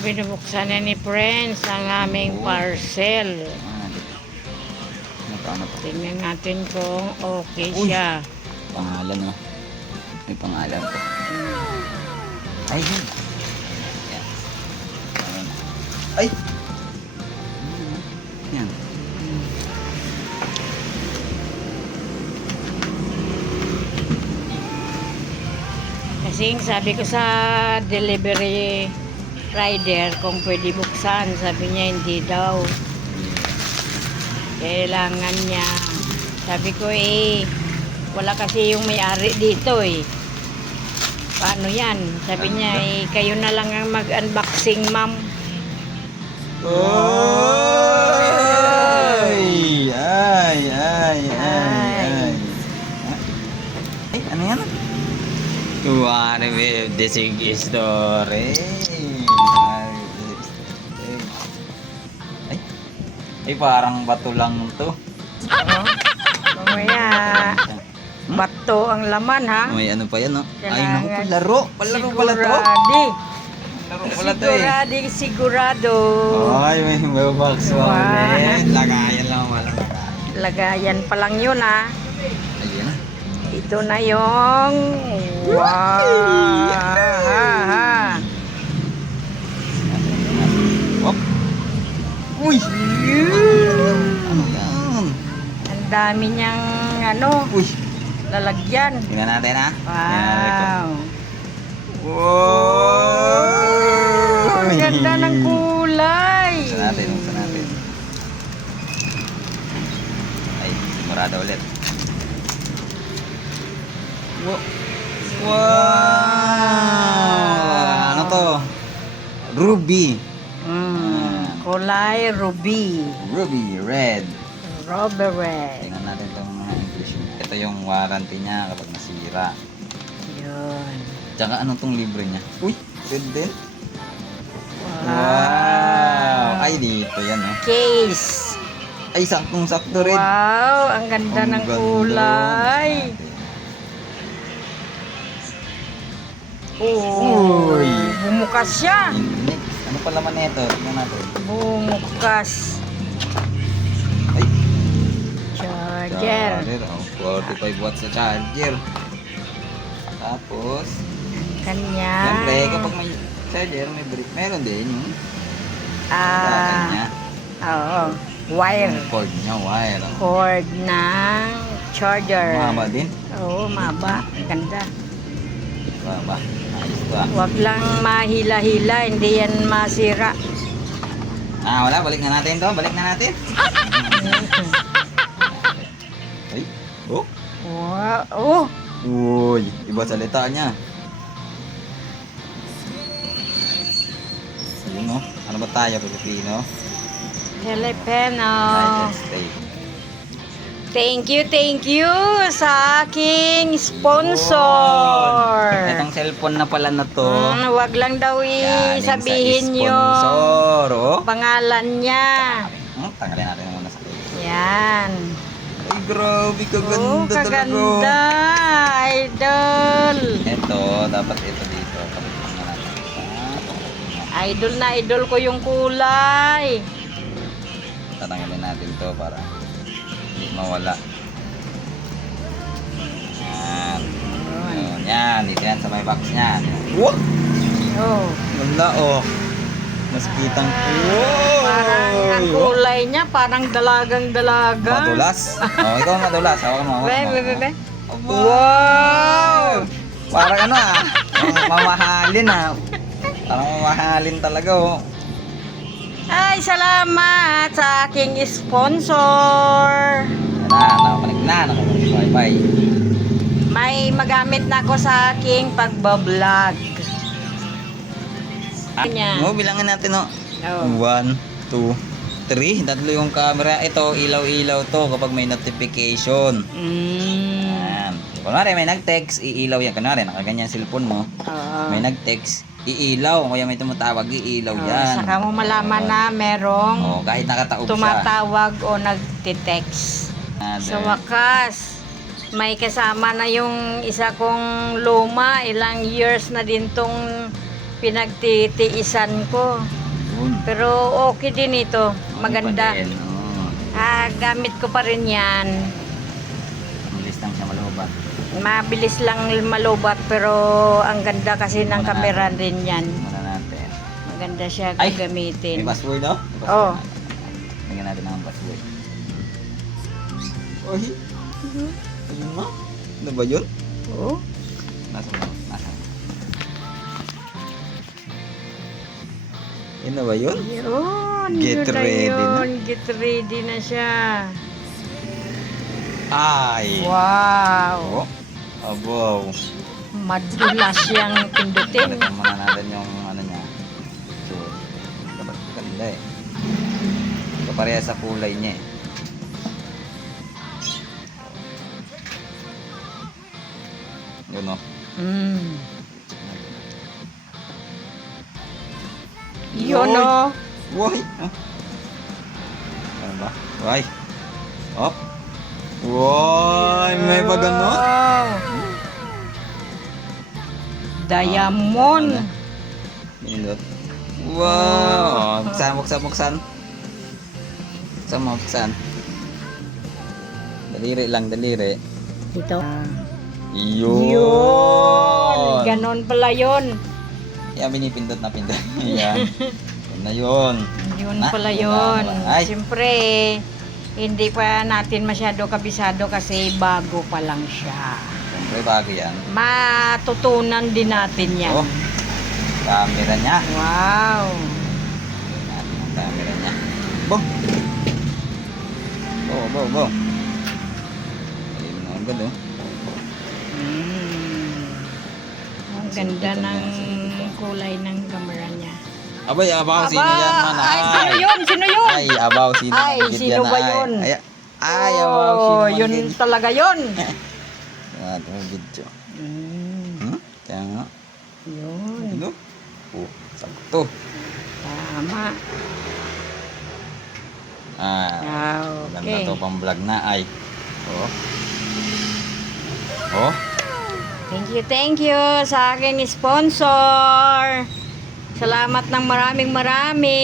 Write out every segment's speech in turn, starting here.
binubuksan na ni Prince ang aming parcel. Ano to? Tingnan natin kung okay Uy. siya. Pangalan oh. May pangalan. Ay. Yan. Ay! Yan. Kasi sabi ko sa delivery rider kung pwede buksan. Sabi niya hindi daw. Kailangan niya. Sabi ko eh, wala kasi yung may-ari dito eh. Paano yan? Sabi niya eh, kayo na lang ang mag-unboxing ma'am. Ay! Ay, ay, ay, ay. Ay, ano yan? Tuwari with the sig story. Ay, parang bato lang to. Oh, mamaya, bato ang laman ha. May ano pa yan, no? Ay, naku, Kailangan laro. Palaro pala to. Siguradi. Laro pala to eh. Siguradi, sigurado. Ay, may mailbox Wow. ulit. Lagayan lang wala. Lagayan pa lang yun ha. Ayun na. Ito na yung wow. Ha, ha. Hop. Uy! Ano yan? Ang dami niyang ano, Uy! lalagyan. Tingnan natin ha. Wow. Wow! Ang ganda ng kulay. Buksan natin, buksan natin. Ay, murada ulit. Wow! Wow! Ano to? Ruby. Kulay ruby. Ruby red. Strawberry. Tingnan natin itong mga English. Ito yung warranty niya kapag nasira. Yun. Tsaka anong tong libre niya? Uy! Red din? Wow. Wow! Ay, dito yan oh. Case. Ay, saktong-sakto rin. Wow, ang ganda Ang ng ganda. kulay. Uy. bumukas siya. Next, ano pa laman nito? Tingnan natin. Bumukas. Ay, Charger. Oh, 45 watts sa charger. Tapos, Kanya. siyempre, kapag may charger, may brick. Meron din Ah, niya. oo. Wire. Yung cord niya, wire. oh. Cord ng charger. Mahaba din. Oo, maba. Ang Ganda. Mahaba. Ah. Huwag lang mahila-hila, hindi yan masira. Ah, wala. Balik na natin to. Balik na natin. Ay. Oh. wow. Oh, Uy. Iba salita niya. Oh. Ano ba tayo, Pilipino? Filipino. United States. Thank you, thank you sa aking sponsor. Itong cellphone na pala na to. Mm, wag lang daw galing sa sabihin yung sponsor. Oh. pangalan niya. Hmm, tanggalin natin muna sa. Yan. Ay, grabe. Oh, Kaganda talaga. kaganda. Idol. Ito, dapat ito dito. Kapit na natin. Ah, Idol na idol ko yung kulay. tatanggalin natin to para mawala. Yan. Yun, yan. Dito yan sa may box niyan. Wow! Oh, Wala oh. Mas kitang wow! parang ang kulay niya parang dalagang dalaga. Madulas. Oh, ikaw madulas. Hawakan mo. Be, be, be, be. Wow! Parang ano ah. Mam- Mamahalin ah. Parang mamahalin talaga oh. Ay, salamat sa aking sponsor. Na, nakakunik na. Nakakunik wifi. May magamit na ako sa aking pagbablog. Ah, oh, bilangin natin oh. Oh. One, two, three. Tatlo yung camera. Ito, ilaw-ilaw to kapag may notification. Mm. Kunwari may nag-text, iilaw yan. Kunwari, nakaganyan cellphone mo. Oo. May nag-text, iilaw. Kaya may tumatawag, iilaw Oh, yan. Saka mo malaman na merong Oh, kahit nakataob siya. tumatawag o nagtitext. Sa wakas, may kasama na yung isa kong luma. Ilang years na din tong pinagtitiisan ko. Pero okay din ito. Maganda. Ah, gamit ko pa rin yan. Mabilis lang siya malubat. Mabilis lang malubat pero ang ganda kasi ng Wala. camera din yan. Muna natin. Maganda siya Ay! gagamitin. May password oh? May password Oo. natin. Tingnan natin ang password. Oy, Mhm. ayun mo? Ano ba yun? Oo. Nasa mo? Nasa mo? Yun na ba yun? Yun, Get yun ready na. yun. Get ready na siya. Ay! Wow. Oh, abaw. Madulas siyang pindutin. Tingnan muna natin yung ano niya. So, dapat ganda eh. Kapareha sa kulay niya eh. Oh. Mm. Yun oh. Why? Ah. Ano ba? Why? Up. Why? May pa ganon? Wow. Diamond. Nindot. Wow! Buksan, buksan, buksan. Buksan mo, buksan. Daliri lang, daliri. Ito. Yun! Yun. Ganon pala yun. Yan, binipindot na pindot. Yan. Yan na yun. Yun Na, pala yun. Ay. Siyempre, hindi pa natin masyado kabisado kasi bago pa lang siya. Siyempre, bago yan. Matutunan din natin yan. Oh. Camera niya. Wow. Ang camera niya. Bo! Bo, bo, bo. Ayun na agad oh. Mm. Ang ganda ng kulay ng camera niya. Abay, abaw, sino Aba, yan man? Ay, sino yun? Sino yun? Ay, abaw, sino? Ay, sino yan, ba yun? Ay, ay abaw, sino? Oh, man yun talaga yun. Ah, ito yung video. Mm. Hmm? Kaya nga. Yun. Ano? Oh, sakto. Tama. Ah, Ah, ganda okay. to pang vlog na. Ay. Oh. Oh. Thank you, thank you sa aking sponsor. Salamat ng maraming marami.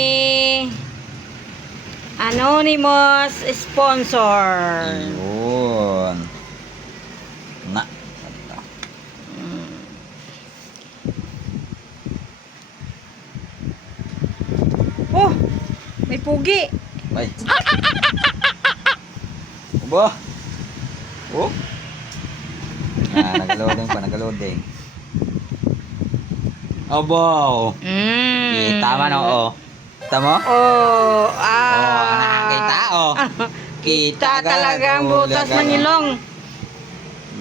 Anonymous sponsor. Ayun. Na. Ganda. Oh, may pugi. Ay. Aba. Oh. Ah, nag-loading pa, nag-loading. Abaw. Mm. Kita man oo. Kita mo? Oh, ah. Oh, nakakita oh. Kita agad. talaga ang Oh, butas ng ilong.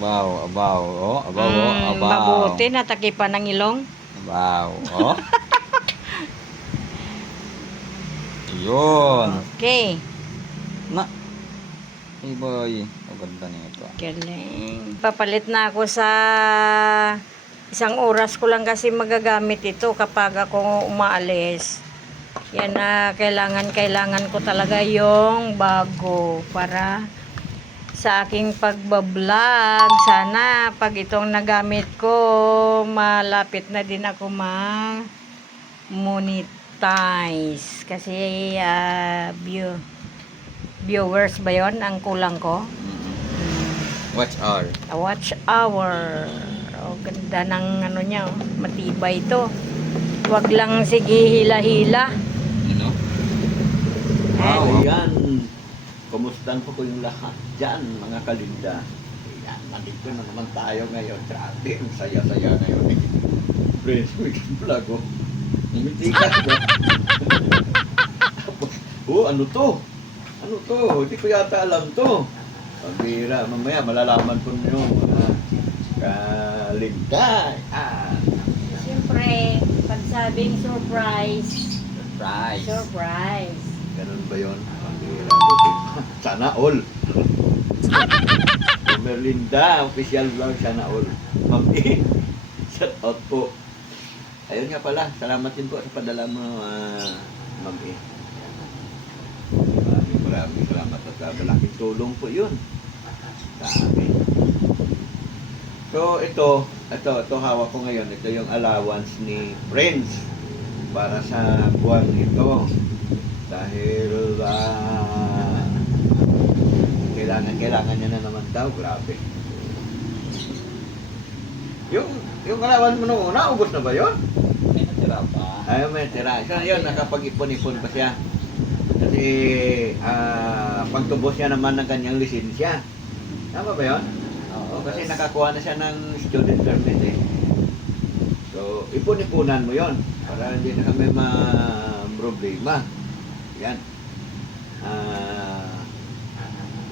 Abaw, abaw. Oh, abaw, oh, Mm, abaw. Mabuti, natakipan ng ilong. Abaw. Oh. Yun. Okay. Na. Hey boy. Ang ganda nito. Galing. Papalit na ako sa isang oras ko lang kasi magagamit ito kapag ako umaalis. Yan na kailangan kailangan ko talaga yung bago para sa aking pagbablog. Sana pag itong nagamit ko, malapit na din ako ma monetize kasi ah, view viewers ba yon ang kulang ko? Watch our. A watch hour. Oh, ganda ng ano niya, oh. matibay ito. Huwag lang sige hila-hila. Ano? Wow, Eh, yan. Kumustahan po ko yung lahat dyan, mga kalinda. Yan, nandito na naman tayo ngayon. Grabe, ang saya-saya ngayon. eh. Friends, week vlog, oh. Ngumiti ka, oh. Oh, ano to? Ano to? Hindi ko yata alam to. Pambira, mamaya malalaman po nyo, mga kalinda. Ah, Siyempre, pag sabing surprise, Surprise. surprise. Ganun ba yun? Pambira. Sana all. Merlinda, official vlog, sana all. Ma'am E, shout out po. Ayun nga pala, salamat din po sa padala mo, ah, Ma'am E. Maraming salamat at ah, malaking tulong po yun. Sa amin. So ito, ito, ito hawak ko ngayon. Ito yung allowance ni Friends para sa buwan ito. Dahil ah, kailangan kailangan niya na naman daw, grabe. Yung yung allowance mo nung una, ubos na ba 'yon? May natira pa. Ay, may tira. Siya yun, nakapag-ipon-ipon pa siya. Kasi ah, pagtubos niya naman ng kanyang lisensya. Tama ba yun? Oo, kasi nakakuha na siya ng student permit eh. So, ipon-ipunan mo yon para hindi na kami ma-problema. Yan.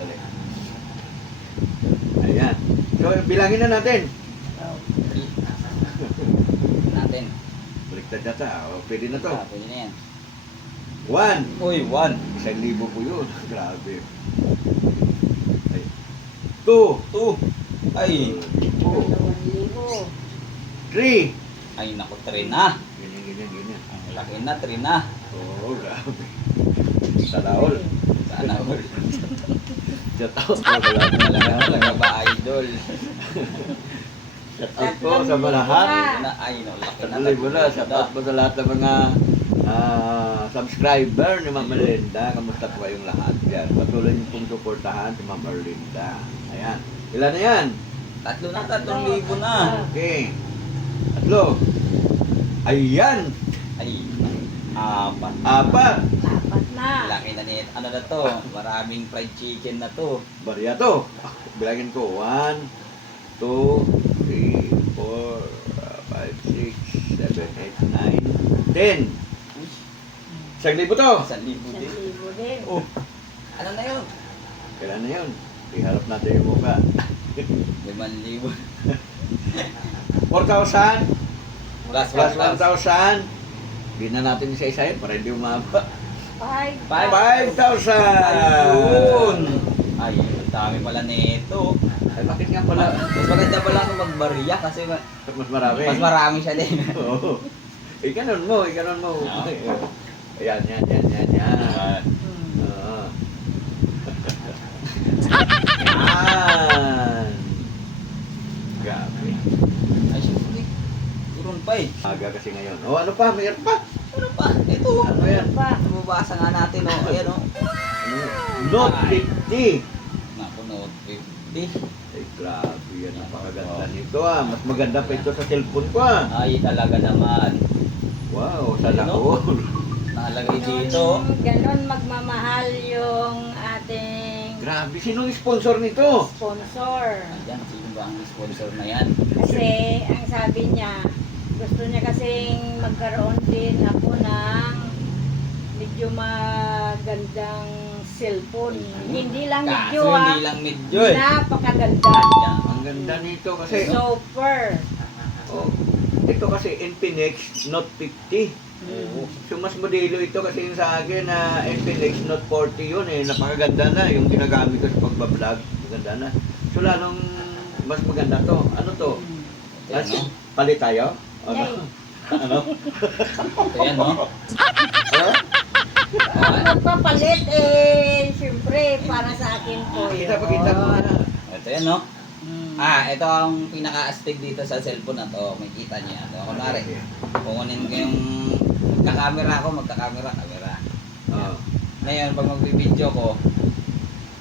Dali. Ayan. So, bilangin na natin. natin. Baliktad na ta. O, pwede na to. Ah, pwede na yan. One. Uy, one. Isang libo po yun. Grabe. Ay. Two. Two. Ay. Two. Dalawang libo. Three. Ay, naku, three na. Ganyan, ganyan, ganyan. Ang laki na, three na. Oo, oh, grabe. Sana all. Sana all. Shout out po sa lahat. Talaga, ba, idol? Shout out po sa lahat. Na, ay, no, laki na. Patuloy mo na. Shout out po sa lahat ng mga ah, subscriber ni Ma'am Melinda. Kamusta po kayong lahat? Yan. Patuloy niyo pong suportahan si Ma'am Melinda. Ayan. Ilan na yan? Tatlo na, tatlong libo na. Okay. Tatlo. Ayan. Ay, apat. Apat. Dapat na. Laki na nito. Ano na to? Maraming fried chicken na to. Barya to. Bilangin ko. 1, 2, 3, 4, 5, 6, 7, 8, 9, 10. Isang libo to. Isang libo Isang din. libo din. Oh, ano na yun? Kailan na yun? Iharap natin yung mukha. Limang libo. 4,000 Plus, plus plus, plus. 1,000. Hindi na natin isa-isahin para hindi umaba. Five. Five. 5,000! Ayun! Ay, ang dami pala nito. Ay, bakit nga pala? Mas maganda pala kung magbarya kasi ma- Mas marami. mas marami siya din. Oo. Ikanon mo, ikanon mo. Ah. Ayan, yan, yan, yan, yan. Oo. Yan. Grabe. Ay, syempre. Turun pa eh. Aga kasi ngayon. O, ano pa? Mayroon pa? Ano pa? Ito. Ano yan? Pa. Nababasa nga natin oh. Ayan oh. Ano? Note 50. Naku, note 50. Ay, grabe yan. Napakaganda nito ah. Mas maganda pa ito sa cellphone ko ah. Ay, talaga naman. Wow, sa all. Nakalagay dito. Ganon, ganon magmamahal yung ating Grabe, sinong sponsor nito? sponsor. Ayan, sino ba ang sponsor na yan? Kasi ang sabi niya, gusto niya kasing magkaroon din ako ng medyo magandang cellphone. Hindi lang medyo Kaso ah, hindi lang medyo eh. napakaganda. Yan. Ang ganda nito kasi. Super. Oh, ito kasi Infinix Note 50. Oo. So mas modelo ito kasi yung sa akin na Infinix Note 40 yun eh. Napakaganda na yung ginagamit ko sa pagbablog. Maganda na. So lalong mas maganda to. Ano to? Ayan, As- no? Palit tayo? Ano? Ano? Ito yan, no? Ha? Ang magpapalit eh, syempre, para sa akin po Kita pa kita mo na. Ito yan, no? Mm. Ah, ito ang pinaka-astig dito sa cellphone na to. May kita niya. Ito, kunwari, kukunin ko yung magkakamera ako, magkakamera, kamera. Oh. Ngayon, pag magbibideo ko,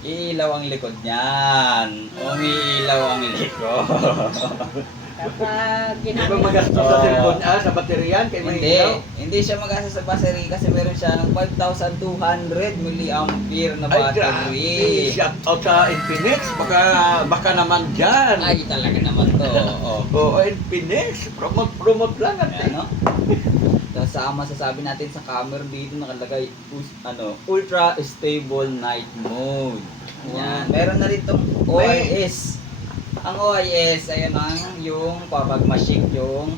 ilaw ang likod niyan. Umiilaw ang likod. Kapag Di ginamit ba magastos sa cellphone ah, sa bateryan? Kaya may hindi. ilaw? Hindi siya mag-asa sa battery kasi meron siya ng 5,200 milliampere na Ay, grabe. battery. Shout out sa Infinix. Baka, baka naman dyan. Ay, talaga naman to. Oo. Oo, Infinix. Promote, promote lang at Ayan, no? Sa masasabi natin sa camera dito nakalagay us- ano, ultra stable night mode. Yan. Meron na rin tong OIS. Ang OIS ayun ang yung kapag ma-shake yung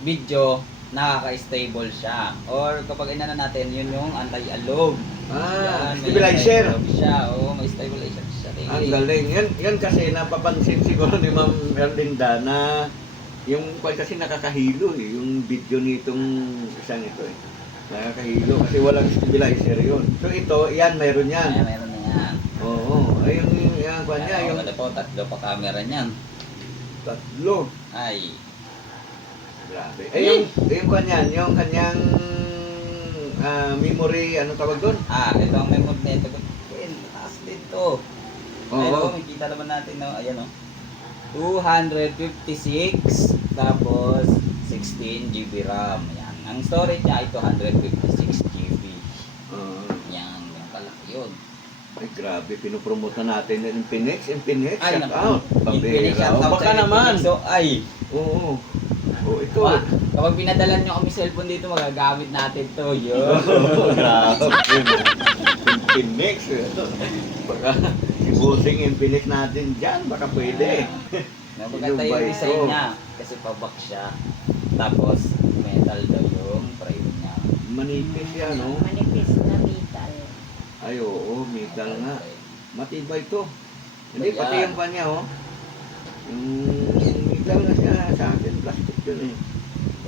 video nakaka-stable siya. Or kapag inana natin, yun yung anti-alog. Ah, Yan, stabilizer. siya. Oo, may stabilizer siya. Ang galing. Yan, yan kasi napapansin siguro ni Ma'am Erlinda na yung kwan kasi nakakahilo eh, yung video nitong isang ito eh. Nakakahilo kasi walang stabilizer yun. So ito, yan, Ayan, yan. meron na yan. Oo, ay yung, yung kwan niya, yung ano po, tatlo pa camera niyan. Tatlo. Ay, Grabe. Eh, yung, yung kanyan, yung kanyang ah, memory, ano tawag doon? ah, ito ang memory nito. Well, taas dito. Oo. Ayun, makikita naman natin, no? Ayan, no? 256, tapos 16 GB RAM. Yan. Ang storage niya ay 256 GB. Ah, Yan, yan kalaki yun. ay, grabe. Pinopromote na natin yung Infinix. Infinix, Ay, shout out. Infinix, shout out baka naman. So, ay, Oo. Oo, ito. Wa, kapag pinadalan nyo kami cellphone dito, magagamit natin to. Yun. Grabe. Infinix. Baka si Bossing Infinix natin dyan. Baka pwede. Maganda Yung yung design ito? niya. Kasi pabak siya. Tapos, metal daw yung frame niya. Manipis yan, no? Manipis na metal. Ay, oo. Metal nga. Matibay to. Hindi, pati yung kanya, oh. Yung metal na siya sa akin. Plastic yun, eh.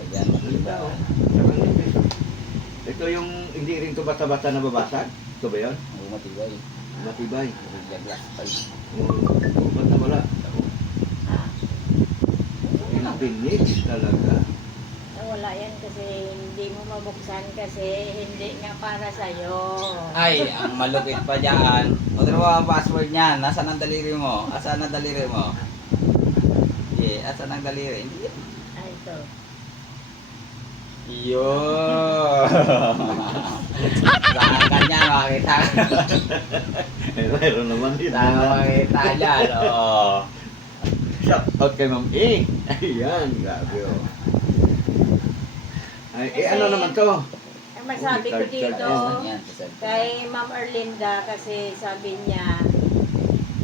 Ganyan, makita. Ito, saka nipis. Ito yung hindi rin to bata-bata na babasag. Ito ba yun? Ang matibay. Matibay. Pipe. Oo. Ba't na wala? Ah, Infinix talaga. wala yan kasi hindi mo mabuksan kasi hindi nga para sa'yo. Ay, ang malupit pa dyan. O, mo ang password niyan. Nasaan ang daliri mo? Asan ang daliri mo? Yeah, asan ang daliri? Hindi yan. Ay, ito. Yun. Saan kanya makita? Eh, mayroon naman din. Saan makita dyan? Oo. Shout out kay Ma'am A. Ayan, grabe oh. Ay, eh ano naman to? Ang masabi ko dito, kay Ma'am Erlinda kasi sabi niya,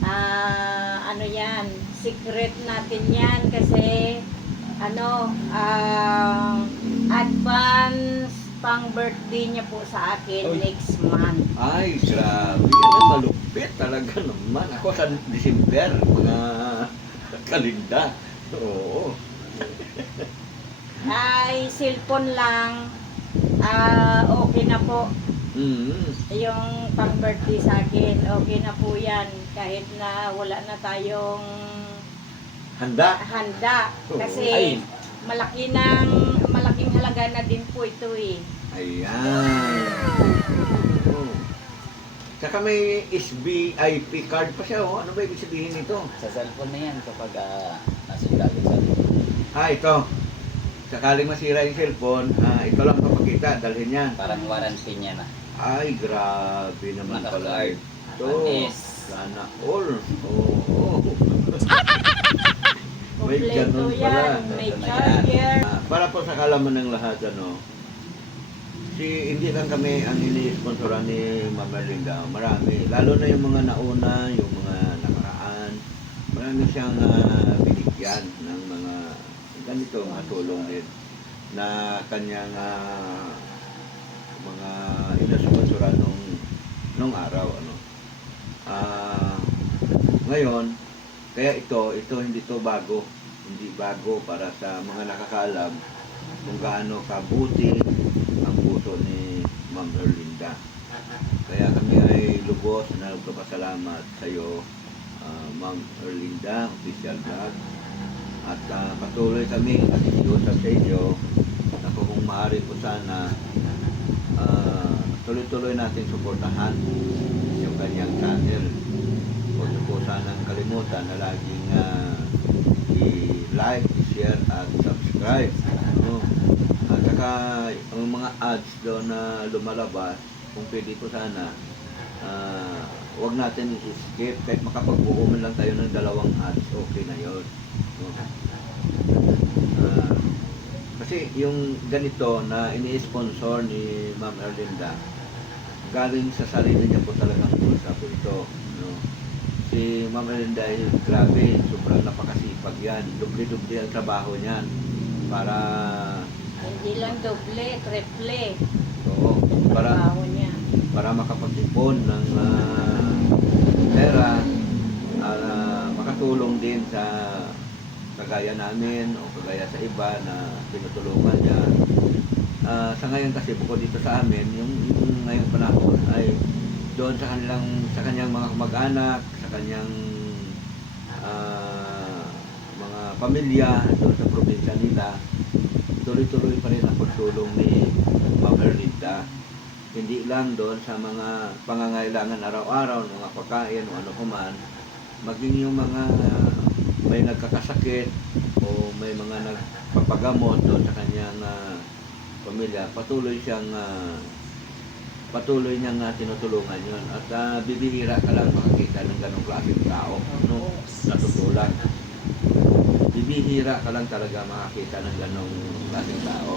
ah, ano yan, secret natin yan kasi, ano, ah, advance pang birthday niya po sa akin Oy. next month. Ay, grabe. Ano, malupit talaga naman. Ako sa December, mga kalinda. Oo. Ay, cellphone lang, ah, okay na po. Mm. Yung pang birthday sa akin, okay na po yan. Kahit na wala na tayong Handa. handa. Kasi Ay. malaki ng, malaking halaga na din po ito eh. Ayan. Oo. Saka may SBIP card pa siya, oh. Ano ba ibig sabihin nito? Sa cellphone na yan kapag uh, nasa ilalim sa Ah, ito. Sakaling masira yung cellphone, ah, ito lang papakita, dalhin niya. parang warranty niya na. Ay, grabe naman pala Naka-card. ito. Manis. Sana all. Oo. May ganun pala. May charger. Ah, para po sa kalaman ng lahat, ano, si hindi lang kami ang ini-sponsoran ni Mama Linda. Marami. Lalo na yung mga nauna, yung mga nakaraan. Marami siyang ah, binigyan ng mga ganito, mga tulong din na kanyang ah, mga inasponsoran nung nung araw ano. Ah, ngayon, kaya ito, ito hindi to bago. Hindi bago para sa mga nakakaalam kung gaano kabuti ang puso ni Ma'am Erlinda. Kaya kami ay lubos na nagpapasalamat sa iyo, ah, Ma'am Erlinda, official vlog. At ah, patuloy kami nakikiusap sa inyo na kung maaari po sana ah, tuloy-tuloy natin suportahan yung kanyang channel. Huwag niyo po sanang kalimutan na laging ah, i-like, i-share at subscribe. Ano? At saka ang mga ads doon na lumalabas, kung pwede po sana, ah, huwag natin i-skip. Kahit makapagbuo man lang tayo ng dalawang ads, okay na yun. No? Ah, kasi yung ganito na ini-sponsor ni Ma'am Erlinda, galing sa sarili niya po talagang po ito. Si Ma'am Erlinda ay grabe, sobrang napakasipag yan. Dubli-dubli ang trabaho niyan para Hindi lang doble, triple. oo, para Trabaho niya. para makapag-ipon ng ah, pera ah, makatulong din sa kagaya namin o kagaya sa iba na tinutulungan niya. Ah, sa ngayon kasi bukod dito sa amin, yung, yung ngayong panahon ay doon sa kanilang sa kanyang mga kamag-anak, sa kanyang ah, mga pamilya doon sa probinsya nila, tuloy-tuloy pa rin ang pagtulong ni Ma'am Erlinda. Hindi lang doon sa mga pangangailangan araw-araw, mga pagkain o ano kuman, maging yung mga may nagkakasakit o may mga nagpapagamot doon sa kanyang ah, pamilya, patuloy siyang ah, patuloy niyang ah, tinutulungan yun. At ah, bibihira ka lang makakita ng ganong klaseng tao, no? Natutulan. Bibihira ka lang talaga makakita ng ganong klaseng tao.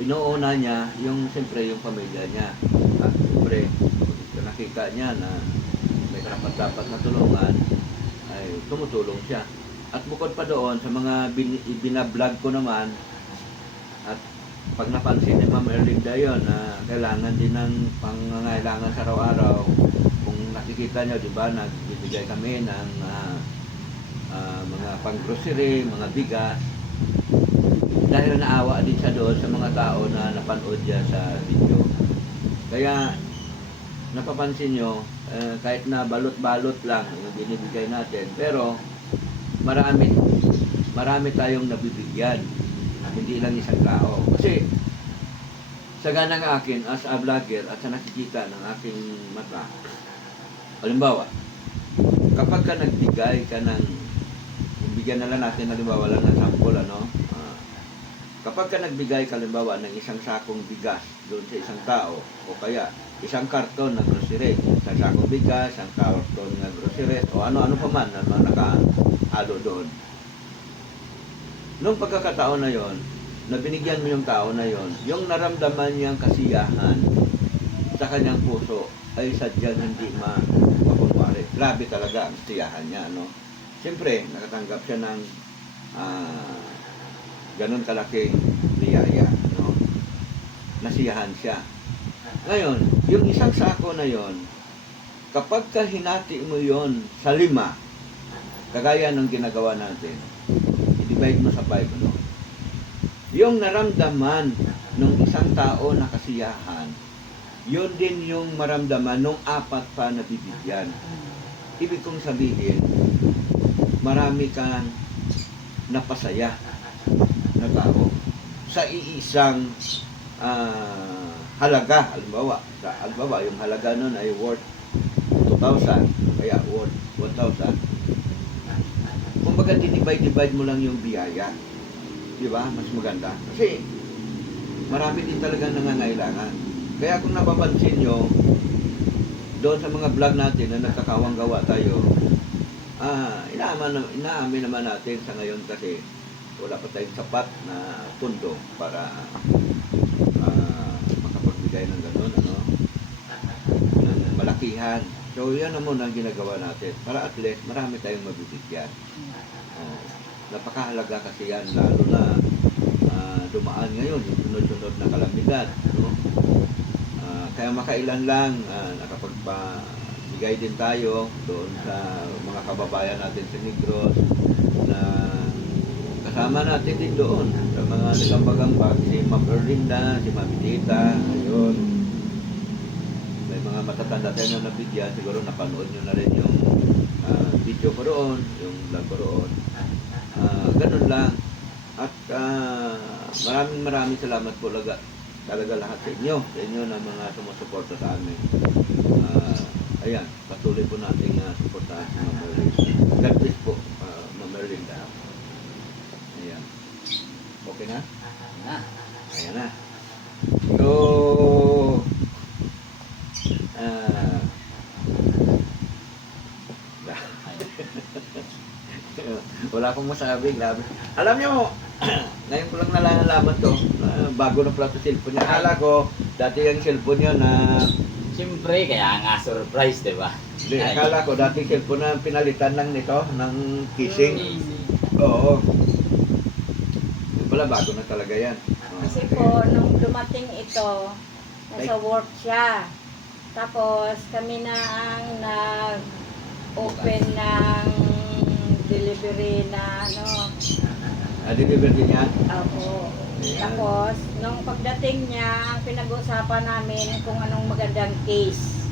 Inuuna niya yung siyempre yung pamilya niya. At siyempre, nakita niya na may karapat dapat na tulungan, ay tumutulong siya. At bukod pa doon, sa mga bin, binablog ko naman, at pag napansin ni Ma'am Erlinda yun, na kailangan din ng pangangailangan sa araw-araw, kung nakikita niyo, di ba, nagbibigay kami ng ah, ah, mga pang-grocery, mga bigas, dahil naawa din siya doon sa mga tao na napanood niya sa video. Kaya, napapansin nyo, eh, kahit na balot-balot lang yung binibigay natin, pero marami, marami tayong nabibigyan hindi lang isang tao. Kasi sa gana ng akin as a vlogger at sa nakikita ng aking mata, halimbawa, kapag ka nagbigay ka ng, bigyan na lang natin halimbawa lang ng sample, ano, ah, kapag ka nagbigay halimbawa ng isang sakong bigas doon sa isang tao, o kaya isang karton ng grocery, isang sakong bigas, isang karton ng grocery, o ano-ano pa man na nakahalo doon. Nung pagkakataon na yon, na binigyan mo yung tao na yon, yung naramdaman niyang kasiyahan sa kanyang puso ay sadyang hindi ma makunwari. Grabe talaga ang kasiyahan niya, no? Siyempre, nakatanggap siya ng ah, ganun kalaking biyaya, no? Nasiyahan siya. Ngayon, yung isang sako na yon, kapag ka hinati mo yon sa lima, kagaya ng ginagawa natin, i-divide mo sa no? Yung naramdaman ng isang tao na kasiyahan, yun din yung maramdaman ng apat pa na bibigyan. Ibig kong sabihin, marami kang napasaya na tao sa iisang ah, halaga. Halimbawa, sa, halimbawa, yung halaga nun ay worth 2,000, kaya worth 1,000 kumbaga dinivide-divide mo lang yung biyaya. Di ba? Mas maganda. Kasi marami din talaga nangangailangan. Kaya kung napapansin nyo, doon sa mga vlog natin na nagkakawang gawa tayo, ah, inaaman, inaamin naman natin sa ngayon kasi wala pa tayong sapat na pundo para ah, makapagbigay ng ganun, ano, ng malakihan. So, yan naman ang ginagawa natin para at least marami tayong mabibigyan. Napakahalaga kasi yan, lalo na ah, dumaan ngayon yung sunod-sunod na kalamidad. No? Ah, kaya makailan lang ah, nakapagpabigay din tayo doon sa mga kababayan natin sa Negros na kasama natin din doon sa mga nagambag-ambag si Ma'am Erlinda, si Ma'am Tita, ayun may mga matatanda tayo na nabigyan, siguro napanood nyo na rin yung video ko roon, yung vlog ko roon. Ah, ganun lang. At ah, maraming maraming salamat po laga, talaga lahat sa inyo, sa inyo na mga sumusuporta sa amin. Ah, ayan, patuloy po natin uh, suportahan si Ma'am Merlin. God bless po, uh, Ma'am Merlin. Ayan. Okay na? Na. Ayan na. So, ah, wala akong masabi, grabe. Alam niyo, ngayon ko lang nalalaman to, ah, bago na pala cellphone niya. Akala ko, dati yung cellphone niya na, Siyempre, kaya nga surprise, di ba? di, akala ko dati cellphone na pinalitan lang nito ng kissing. Oo. Yung pala, bago na talaga yan. Oh, Kasi po, nung dumating ito, nasa work siya. Tapos, kami na ang nag-open ng delivery na ano. Ah, deliver din yan? Ako. Tapos, nung pagdating niya, ang pinag-uusapan namin kung anong magandang case.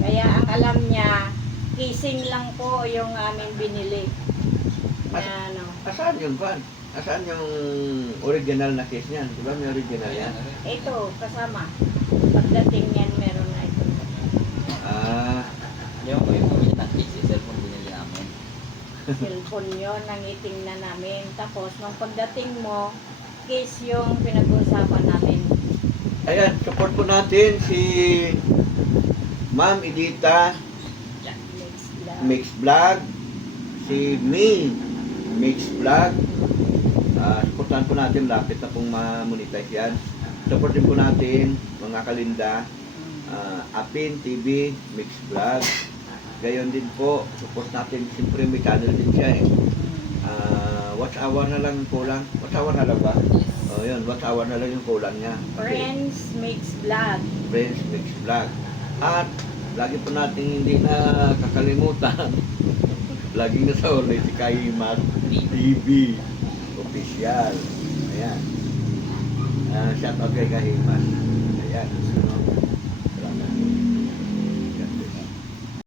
Kaya ang alam niya, casing lang po yung aming binili. Na, ano, Asaan yung van? Asaan yung original na case niyan? Di ba may original yan? Ito, kasama. Pagdating yan, meron na ito. Ah, Yung ko yung bumili ng case, yung cellphone binili namin. Cellphone yun, ang itingnan namin. Tapos, nung pagdating mo, case yung pinag-uusapan namin. ayan, support po natin si Ma'am Edita. Mix Vlog, si Me Mix Vlog. Ah, supportan po natin, lapit na pong ma-monetize yan. Supportin po natin, mga kalinda, ah, Apin TV, Mix Vlog. Gayon din po, support natin, siyempre may channel din siya eh. Ah, watch hour na lang kulang. Watch hour na lang ba? Oh, yun, watch hour na lang yung kulang niya. Okay. Friends Mix Vlog. Friends Mix Vlog. At lagi po natin hindi na kakalimutan. Laging nasa ulit si Kaimat TV Official. Ayan. Uh, shout out kay Kahimas.